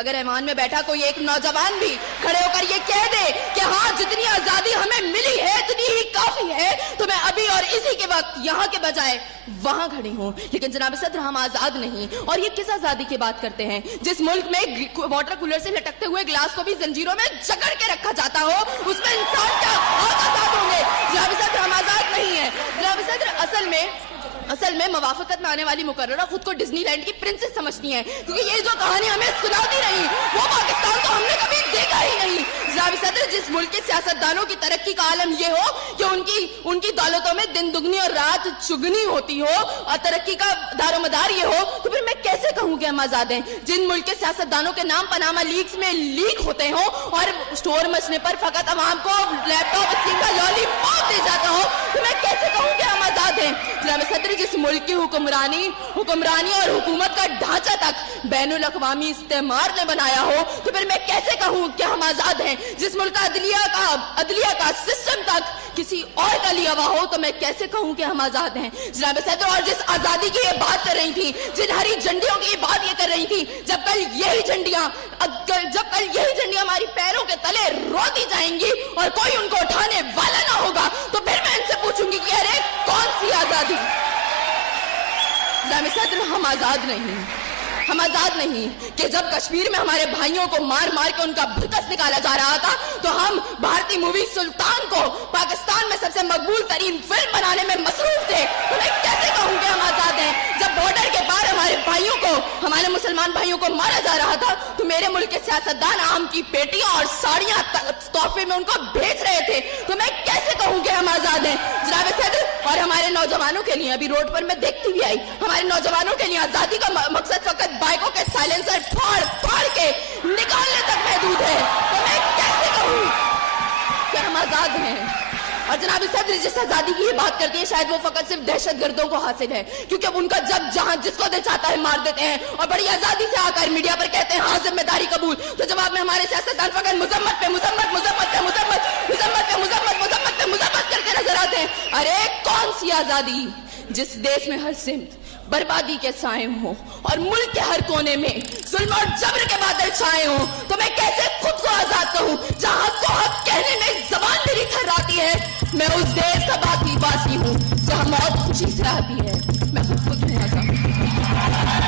اگر ایوان میں بیٹھا کوئی ایک نوجوان بھی کھڑے ہو کر یہ کہہ دے کہ ہاں جتنی آزادی ہمیں ملی ہے اتنی ہی کافی ہے تو میں ابھی اور اسی کے وقت یہاں کے بجائے وہاں کھڑی ہوں. لیکن جناب صدر ہم آزاد نہیں. اور یہ کس آزادی کی بات کرتے ہیں جس ملک میں واٹر کولر سے لٹکتے ہوئے گلاس کو بھی زنجیروں میں جکڑ کے رکھا جاتا ہو, اس میں انسان کیا آزاد ہوں گے؟ جناب صدر ہم آزاد نہیں ہیں. جناب صدر اصل میں موافقت میں آنے والی مقررہ خود کو ڈزنی لینڈ کی پرنسس سمجھتی ہیں, کیونکہ یہ جو کہانی ہمیں سناتی رہی وہ پاکستان تو ہم نے کبھی دیکھا ہی نہیں. جناب صدر جس ملک کے سیاستدانوں کی ترقی کا عالم یہ ہو کہ ان کی دولتوں میں دن دگنی اور رات چگنی ہوتی ہو اور ترقی کا دار و مدار یہ ہو, تو پھر میں کیسے کہوں کہ ہم آزاد ہیں؟ جن ملک کے سیاستدانوں کے نام پاناما لیکس میں لیک ہوتے ہوں اور اسٹور مچنے پر فقط عوام کو لیپ ٹاپ کا لالی پاپ دے جاتا ہو, تو میں کیسے کہوں کہ ہم آزاد ہیں؟ جناب صدر جس ملک کی حکمرانی اور حکومت کا ڈھانچہ تک بین الاقوامی استعمار نے بنایا ہو, تو پھر میں کیسے کہوں کہ ہم آزاد ہیں؟ جس ملک کا عدلیہ کا سسٹم تک کسی اور کا لیا ہوا ہو, تو میں کیسے کہوں کہ ہم آزاد ہیں؟ جناب صدر اور جس آزادی کی یہ بات کر رہی تھی, جن ہری جھنڈیوں کی یہ بات یہ کر رہی تھی, جب کل یہی جھنڈیاں ہماری پیروں کے تلے رو دی جائیں گی اور کوئی ان کو اٹھانے والا نہ ہوگا, تو پھر میں ان سے پوچھوں گی کہ ارے کون سی آزادی؟ جناب صدر ہم آزاد نہیں کہ جب کشمیر میں ہمارے بھائیوں کو مار مار کے ان کا بھرکس نکالا جا رہا تھا تو ہم بھارتی مووی سلطان کو پاکستان میں سب سے مقبول ترین فلم بنانے میں مصروف تھے, تو میں کیسے کہوں کہ ہم آزاد ہیں؟ جب بارڈر کے پار ہمارے مسلمان بھائیوں کو مارا جا رہا تھا تو میرے ملک کے سیاستدان آم کی پیٹیاں اور ساڑیاں تحفے میں ان کو بھیج رہے تھے, تو میں کیسے کہوں کہ ہم آزاد ہیں؟ جناب صدر اور ہمارے نوجوانوں کے لیے, ابھی روڈ پر میں دیکھتی بھی آئی, ہمارے نوجوانوں کے لیے آزادی کا مقصد فقط بائکوں کے سائلنسر پھاڑ کے نکالنے تک محدود ہے, تو میں کیسے کہوں کہ ہم آزاد ہیں؟ اور جناب صدر جس آزادی کی یہ بات کرتی ہے شاید وہ فقط صرف دہشت گردوں کو حاصل ہے, کیونکہ ان کا جب جہاں جس کو دل چاہتا ہے مار دیتے ہیں اور بڑی آزادی سے آ کر میڈیا پر کہتے ہیں ہاں ذمہ داری قبول, تو جواب میں ہمارے سیاستدان فقط مذمت کر کے نظر آتے ہیں. ارے کون سی آزادی جس دیش میں ہر سمت بربادی کے سائے ہوں اور ملک کے ہر کونے میں ظلم اور جبر کے بادل چھائے ہوں, تو میں کیسے خود کو آزاد کہوں جہاں حق کو حق کہنے میں زبان میری تھراتی ہے؟ میں اس دیش کا باقی باسی ہوں جہاں موت خوشی سے آتی ہے. میں خود ہوں آزاد.